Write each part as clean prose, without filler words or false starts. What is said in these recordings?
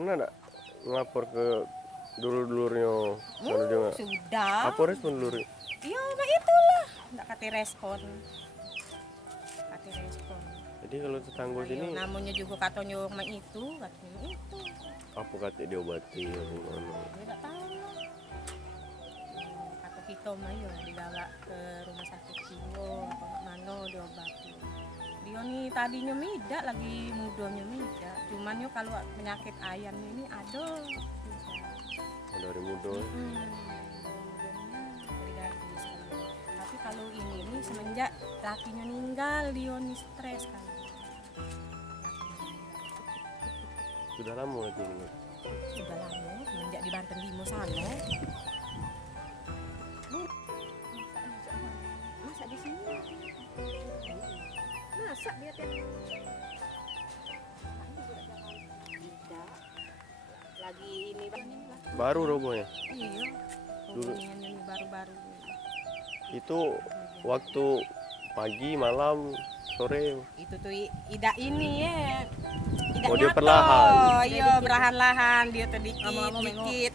Pernah enggak ngelapor ke dulur-dulurnya? Sudah. Apa respon dulur? Iya, itulah. Enggak kate respon. Jadi kalau tetangga sini namanya juga katanya itu, katanya itu. apa kata diobati atau gimana? Enggak tahu lah. Kata kita mah ya digalak ke rumah sakit jiwa atau mana diobati. Dia nih tadinya mida, lagi mudanya mida. Cuman yo kalau penyakit ayam ini ada. Dari muda. Tapi kalau ini semenjak lakinya meninggal dia nih stres kan. Sudah lama lagi ini. Sudah lama semenjak di Banten Limo sana. Masa di sini? Masa dia tiap lagi ini Baru robohnya. Iya. Dulu ini baru-baru. itu waktu pagi, malam, sore. Itu tuh Ida ini ya. Ida Dia nyato. perlahan. Iya, berlahan-lahan dia tuh dikit.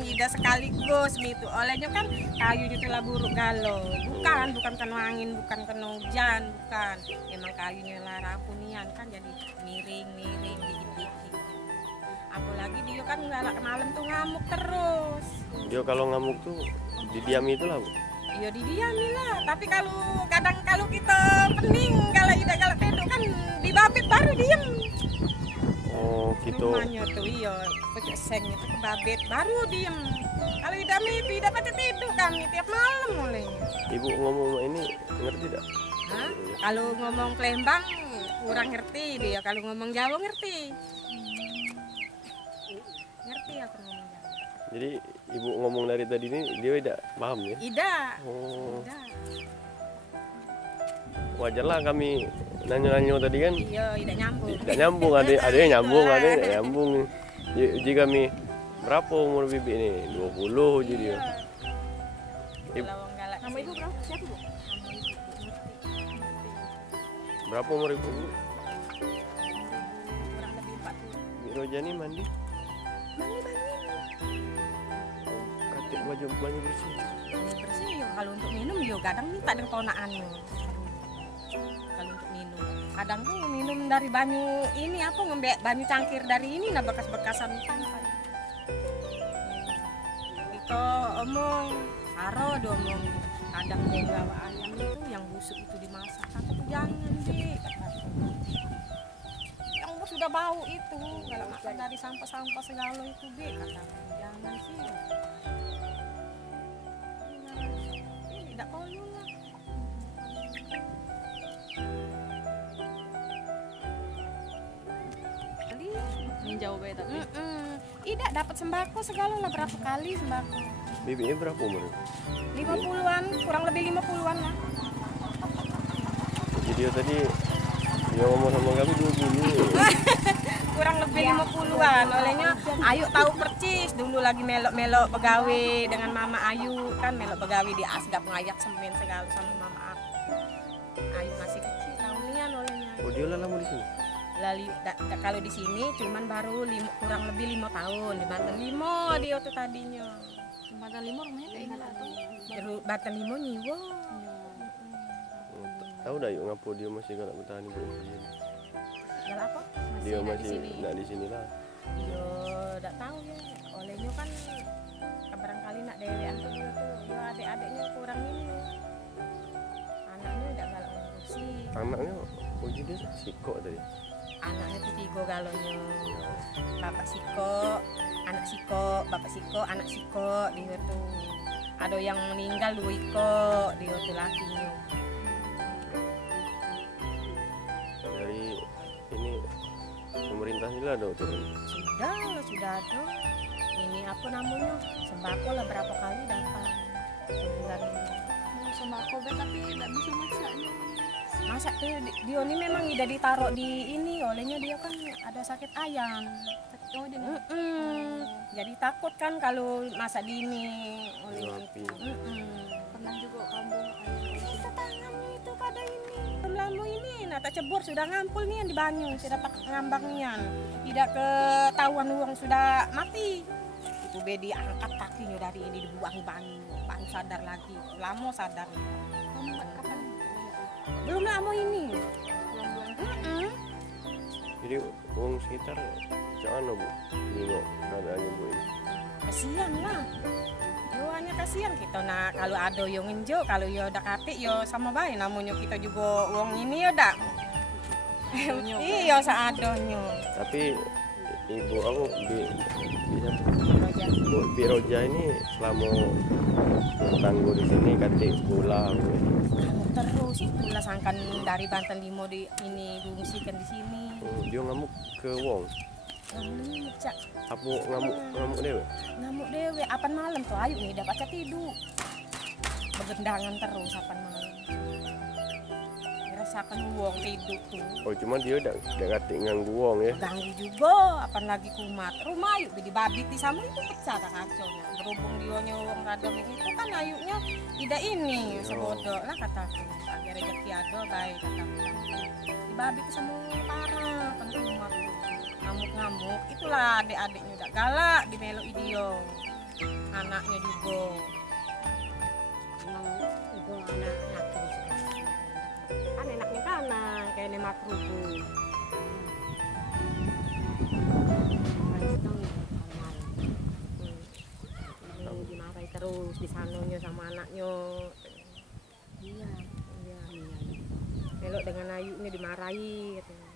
Ida sekaligus gitu. Olehnya kan kayunya tuh lah buruk galau. Bukan kena angin, bukan kena hujan, bukan. Emang kayunya lah rapunian kan jadi miring dikit-dikit. Apalagi dia kan galak malam tuh ngamuk terus. Dia kalau ngamuk tuh didiami itulah, Bu. Iya didiami lah, tapi kadang kalau kita pening, kalau Ida galak teduk kan dibabit baru diem. Oh gitu. Rumahnya tuh iya, pojok seng itu kebabit baru diem. Kalau Ida itu Ida pasti tidur kami tiap malam mulai. Ibu ngomong ini ngerti tidak? Hah? Kalau ngomong Palembang kurang ngerti dia, kalau ngomong Jawa ngerti. Ngerti aku ngomong Jawa. Jadi ibu ngomong dari tadi ini dia tidak paham ya? Ida. Oh. Ida. Wajarlah kami nanya-nanya tadi kan. Iya, Ida nyambung. Tidak nyambung, ada yang nyambung, ada yang tidak nyambung. Jadi kami berapa umur bibi ini? 20 jadi ya. Nama ibu berapa? Siapa bu? Berapa umur ibu? Kurang lebih 40. Ibu Rojani mandi? Katik baju bersih. Bersih ya, kalau untuk minum ya kadang minta dari ponakannya. Kalau untuk minum, kadang tuh minum dari banyu ini apa ngembek banyu cangkir dari ini nah bekas-bekasan sampai. Kita omong, Saro omong, kadang dia bawa ayam itu yang busuk itu dimasak, kata tuh jangan deh, kata aku. Yang sudah bau itu, kalau makan dari sampah-sampah segala itu be, kata aku, jangan sih. Ini tidak perlu lah. Jauh banget tapi. Tidak dapat sembako segala lah berapa kali sembako. Bibinya berapa umur? 50-an, kurang lebih 50-an lah. Jadi dia tadi dia ngomong sama kami 20. Kurang lebih 50-an. Olehnya Ayu tahu percis dulu lagi melok-melok begawe dengan Mama Ayu kan melok begawe di Asgap ngayak semen segala sama Mama aku. Ayu masih kecil tahunian olehnya. Oh dia lama di sini. Kalau di sini cuman baru kurang lebih 5 tahun di Banten Limo dia tuh tadinya. Banten Limo rumahnya kayak gimana atau? Banten Limo nyiwo. Tahu dah yuk ngapo dia masih galak bertahan di sini. Galak apa? Dia masih nak di sini lah. Yo, enggak tahu ya. Olehnya kan barangkali nak dewean tuh dia tuh. Yo adik anaknya uji dia siko tadi. Anaknya tuh 3 galonnya. Bapak siko, anak siko, bapak siko, anak siko dia tuh. Ada yang meninggal 2 iko dia tuh lakinya. Dari ini pemerintah juga ada turun. Sudah ada. Ini apa namanya? Sembako lah berapa kali dapat. Bulan ini. Mau sembako be tapi tidak bisa masaknya. Masak tuh dia ini memang udah ditaruh di ini, olehnya dia kan ada sakit ayam. Oh jadi Jadi takut kan kalau masak di ini olehnya Api. itu. pernah juga kampung Tangannya itu pada ini. Lalu ini nata cebur sudah ngampul nih yang di banyu, sudah pakai ngambangnya. Tidak ketahuan uang sudah mati. Itu bedi angkat kakinya dari ini dibuang banyu, baru sadar lagi. Lama sadar. kamu kapan Belum lama ini. bulan-bulan Jadi uang sekitar jangan bu, nengok keadaannya bu ini. Kasihan lah. Yo hanya kasihan kita nak kalau ada yang nginjo, kalau yo udah kapik yo sama baik namanya kita juga uang ini yo dak. Iya seadonyo. Tapi ibu aku bisa Roja. Bu Roja ini selama tangguh di sini katik pulang. Kamu terus itulah sangkan dari Banten Limo di ini diungsikan di sini. Dia ngamuk ke wong. Ngamuk cak, Apa ngamuk dewe? ngamuk dewe. Apan malam tuh ayu nih dapat tidur. Begendangan terus apan malam. Rasakan uang tidur tuh. Oh cuma dia udah katik nganggu wong ya. Ganggu juga, apan lagi kumat. Rumah ayu di babit di sama itu pecah tak kacaunya. Berhubung dia nyuwung radom itu kan ayunya tidak ini sebodoh lah kataku. Agar rezeki ada baik kataku. Di babit itu sama parah kan kumat tuh. Ngamuk-ngamuk, itulah adik-adiknya udah galak di melo dia. Anaknya juga. Emang itu anaknya terus kan enaknya kanan kayak nemak rubuh. Dimarahi terus di sanonya sama anaknya. Iya. Melok dengan ayunya dimarahi katanya.